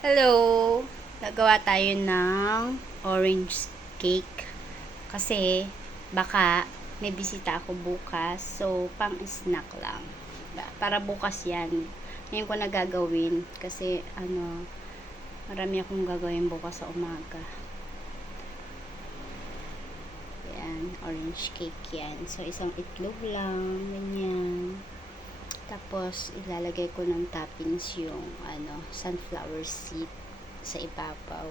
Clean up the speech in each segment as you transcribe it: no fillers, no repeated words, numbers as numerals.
Hello! Nagawa tayo ng orange cake. Kasi, baka may bisita ako bukas. So, pang snack lang. Para bukas yan. Ngayon ko nagagawin. Kasi, marami akong gagawin bukas sa umaga. Yan, orange cake yan. So, isang itlog lang. Ganyan. Tapos, ilalagay ko ng toppings yung, sunflower seed sa ibabaw.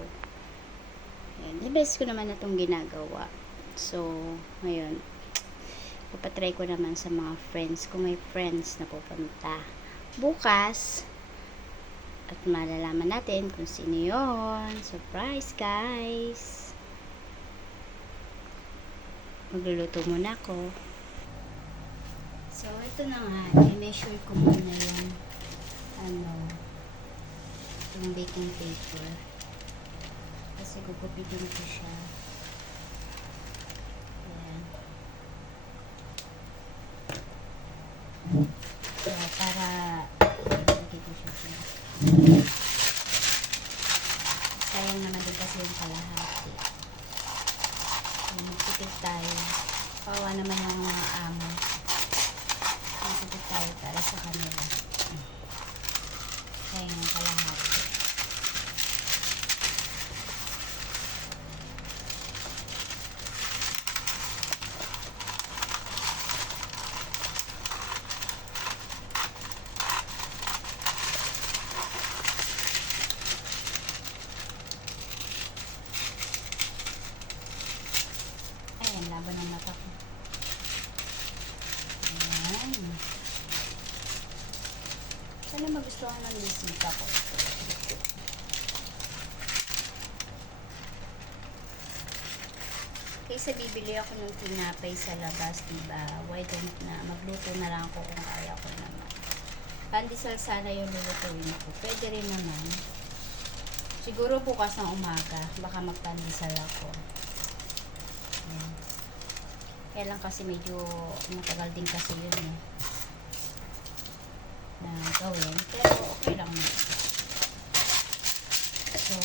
Ayan. The best ko naman na itong ginagawa. So, ngayon, papatry ko naman sa mga friends. Kung may friends na pupunta bukas, at malalaman natin kung sino yun. Surprise, guys! Magluluto muna ako. So, ito na nga. I-measure ko muna yung baking paper. Kasi gugupitin ko siya. Ayan. So, para ilagay ko siya dyan. Sayang naman din kasi yung kalahati. Magtipid tayo. Kawawa naman yung mga amo. Magtipid tayo para sa kanila. Sayang yung kalahati. Ayan, laban ng mata ko. Ayan. Sana magustuhan ng bisita ko. Kaysa bibili ako ng tinapay sa labas, diba? Why don't na magluto na lang ako kung kaya ko naman. Pandesal sana yung lulutuin ko. Pwede rin naman. Siguro bukas ng umaga, baka magpandesal ako. Ayan. Kaya lang kasi medyo matagal din kasi yun na gawin. Pero okay lang na. So,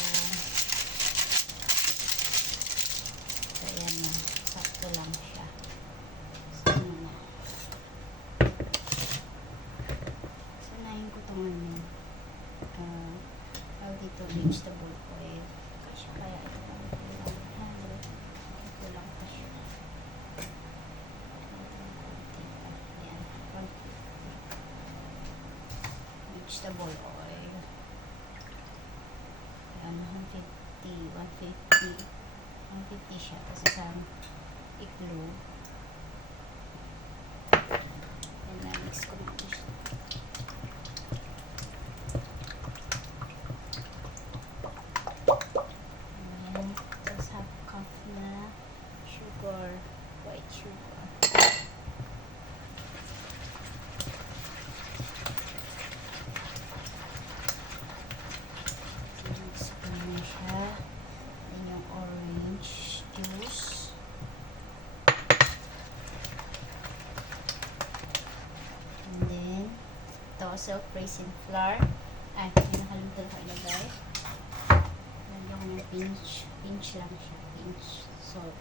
ayan na. Sakto lang siya. So, sanayin ko itong dito vegetable oil. Kasi kaya ito lang. Ito lang pa siya. Ayan. Vegetable oil. Ayan, 150 siya. Kasi sa iklog. Ayan na, mix ko na siya. Ayan, tapos half cup na sugar, white sugar. Self raisin flour. Ay, nakalimutan ko ilagay. Lagyan ko ng pinch lang siya. Pinch salt.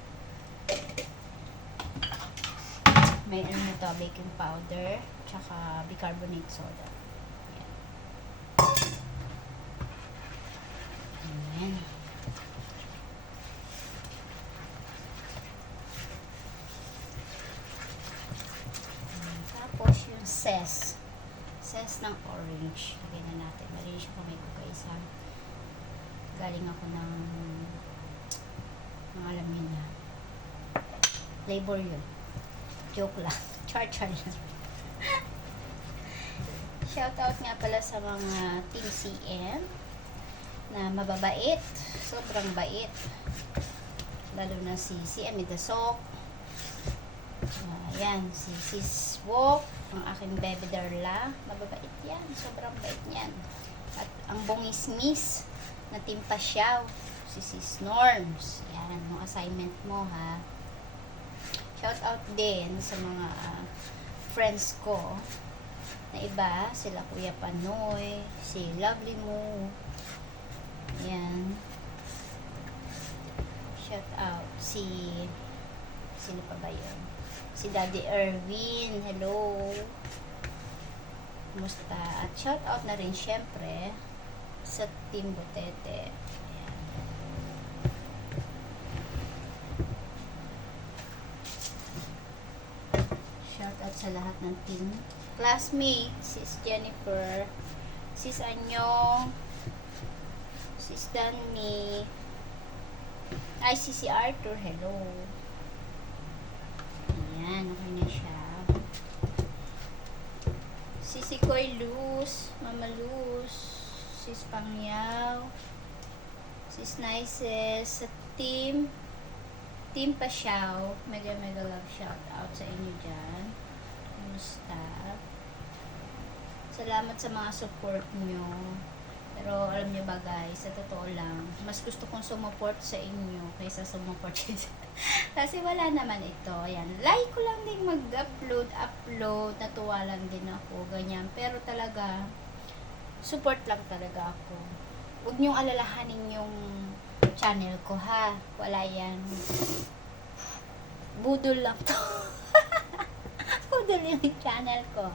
May na to, baking powder, tsaka bicarbonate soda. Ayan. Tapos yung zest ng orange. Lagyan na natin. Malinis siya kamay ko guys ha. Galing ako ng alam niyo na. Flavor yun. Joke lang. Char lang. Shoutout nga pala sa mga Team CM na mababait. Sobrang bait. Lalo na si CM Idasok. Ayan, si Sis Wok, ang aking baby Darla. Mababait yan. Sobrang bait yan. At ang bongis miss na Team Pasyaw, si Sis Norms. Yan, yung assignment mo ha. Shout out din sa mga friends ko na iba. Sila Kuya Panoy, si Lovely Mo, Ayan. Shout out sino pa ba yun? Si Daddy Erwin. Hello. Kumusta? At shout out na rin syempre sa Team Butete. Ayan. Shout out sa lahat ng team. Classmates, Sis Jennifer, Sis Anyong, Sis Danny, ay, si Arthur, hello. Ayan, okay na siya. Si Koy Luz, Mama Luz, Sis Pangyaw, Sis Nices, sa Team Pasyaw, mega love shout out sa inyo dyan. Kumusta? Salamat sa mga support nyo. Pero alam nyo ba guys, sa totoo lang, mas gusto kong sumuport sa inyo kaysa sumuport kasi wala naman ito. Ayan, like ko lang din mag-upload, natuwa lang din ako, ganyan. Pero talaga, support lang talaga ako. Huwag nyong alalahanin yung channel ko ha. Wala yan. Budol lang to. Budol yung channel ko.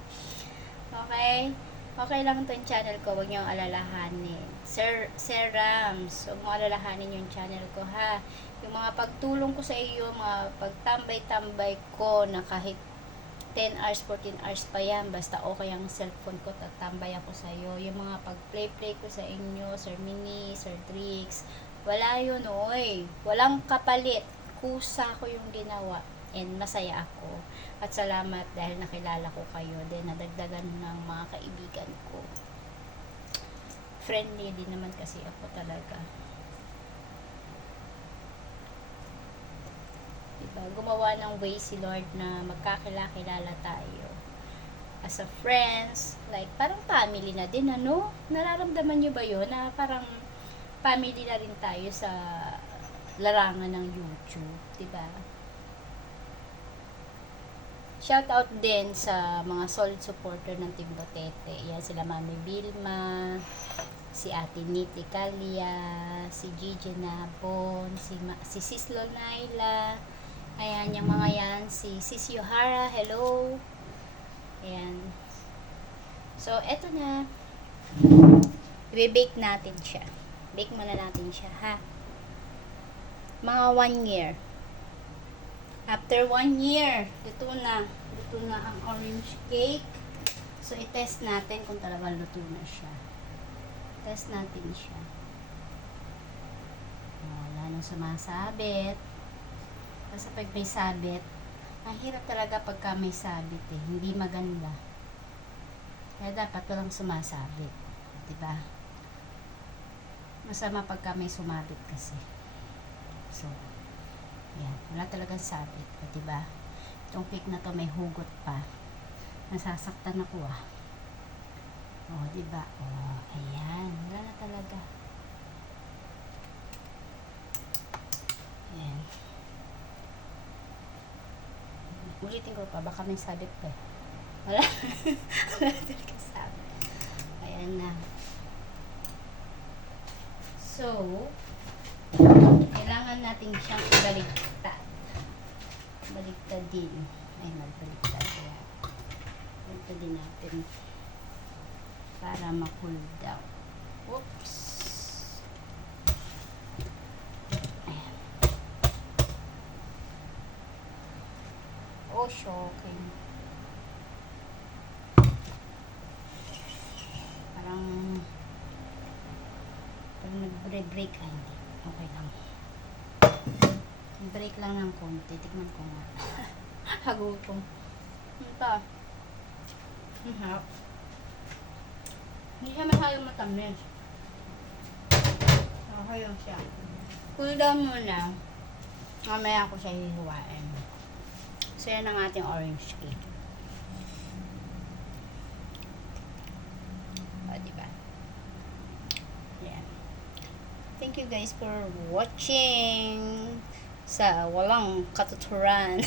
Okay? Okay lang to yung channel ko. Huwag niyong alalahanin. Sir Rams, huwag mo alalahanin yung channel ko ha. Yung mga pagtulong ko sa iyo, mga pagtambay-tambay ko na kahit 10 hours, 14 hours pa yan, basta okay ang cellphone ko, tatambay ako sa iyo. Yung mga pag-play ko sa inyo, Sir Mini, Sir Trix, wala yun, oy. Walang kapalit. Kusa ko yung ginawa. And masaya ako. At salamat dahil nakilala ko kayo. Then nadagdagan ng mga kaibigan ko. Friendly din naman kasi ako talaga. Diba? Gumawa ng way si Lord na magkakilala tayo. As a friends, like parang family na din, ano? Nararamdaman nyo ba yun? Na parang family na rin tayo sa larangan ng YouTube. Diba? Shout out din sa mga solid supporter ng Team Butete. Yan sila Mami Vilma, si Ate Niti Calia, si Gigi Nabon, si Sis Lonaila. Ayan, yung mga yan. Si Sis Yohara, hello. Ayan. So, eto na. I-bake natin siya. Bake muna natin siya, ha? Mga 1 year. After 1 year, luto na ang orange cake. So, i-test natin kung talagang luto na siya. Test natin siya. Wala nang sumasabit. Kasi pag may sabit, mahirap talaga pagka may sabit eh. Hindi maganda. Kaya dapat walang sumasabit. Diba? Masama pagka may sumabit kasi. So, yan. Wala talagang sabit. O, diba? Itong cake na to may hugot pa. Nasasaktan ako ah. O, diba? O, ayan. Wala na talaga. Ayan. Ulitin ko pa. Baka may sabit pa. Wala. Wala talaga sabit. Ayan na. So, kailangan natin siyang ibaliktad. Baliktad din. Ay, magbaliktad. Baliktad din natin para ma-cool down. Oops. Ayan. Oh, shocking. Parang nag-break. Ay, hindi. Okay lang. Break lang ng konti. Tikman ko nga. Hagutom. Ito. Harap. Hindi siya masyadong matamis. Okay lang siya. Cool down muna. Mamaya ko siya hihiwain. So, yan ang ating orange cake. O, diba? Yan. Thank you guys for watching sa walang katuturan.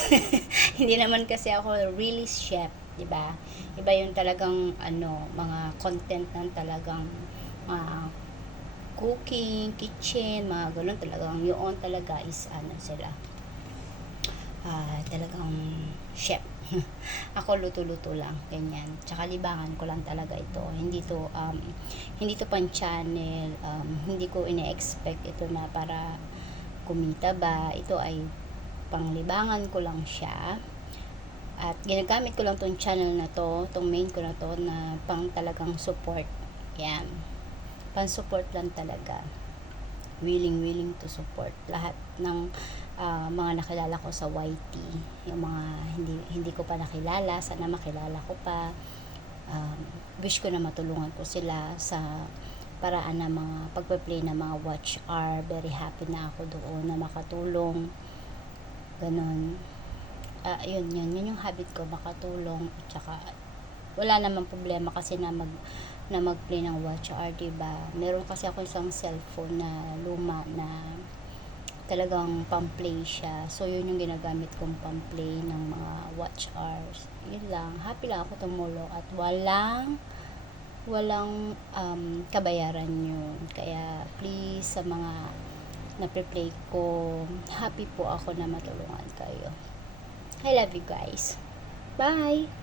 Hindi naman kasi ako really chef, 'di ba? Iba yung talagang mga content ng talagang cooking, kitchen, mga ganun talagang yun talaga is ano sila. Talagang chef. Ako luto-luto lang, ganyan. Tsaka libangan ko lang talaga ito. Hindi to pang channel, hindi ko ine-expect ito na para kumita ba. Ito ay panglibangan ko lang siya. At ginagamit ko lang tong channel na to, tong main ko na to na pang talagang support. Yan. Pang support lang talaga. Willing to support lahat ng mga nakilala ko sa YT, yung mga hindi ko pa nakilala, sana makilala ko pa. Wish ko na matulungan ko sila sa paraan ng mga pagpe-play ng mga watch hour. Very happy na ako doon na makatulong, ganon. Yun yung habit ko, makatulong. At saka wala namang problema kasi na mag-play ng watch hour, diba? Meron kasi ako isang cellphone na luma na talagang pang-play siya. So, yun yung ginagamit kong pang-play ng mga watch hours. Yun lang. Happy lang ako tumulong at walang kabayaran yun. Kaya, please, sa mga nape-play ko, happy po ako na matulungan kayo. I love you guys. Bye!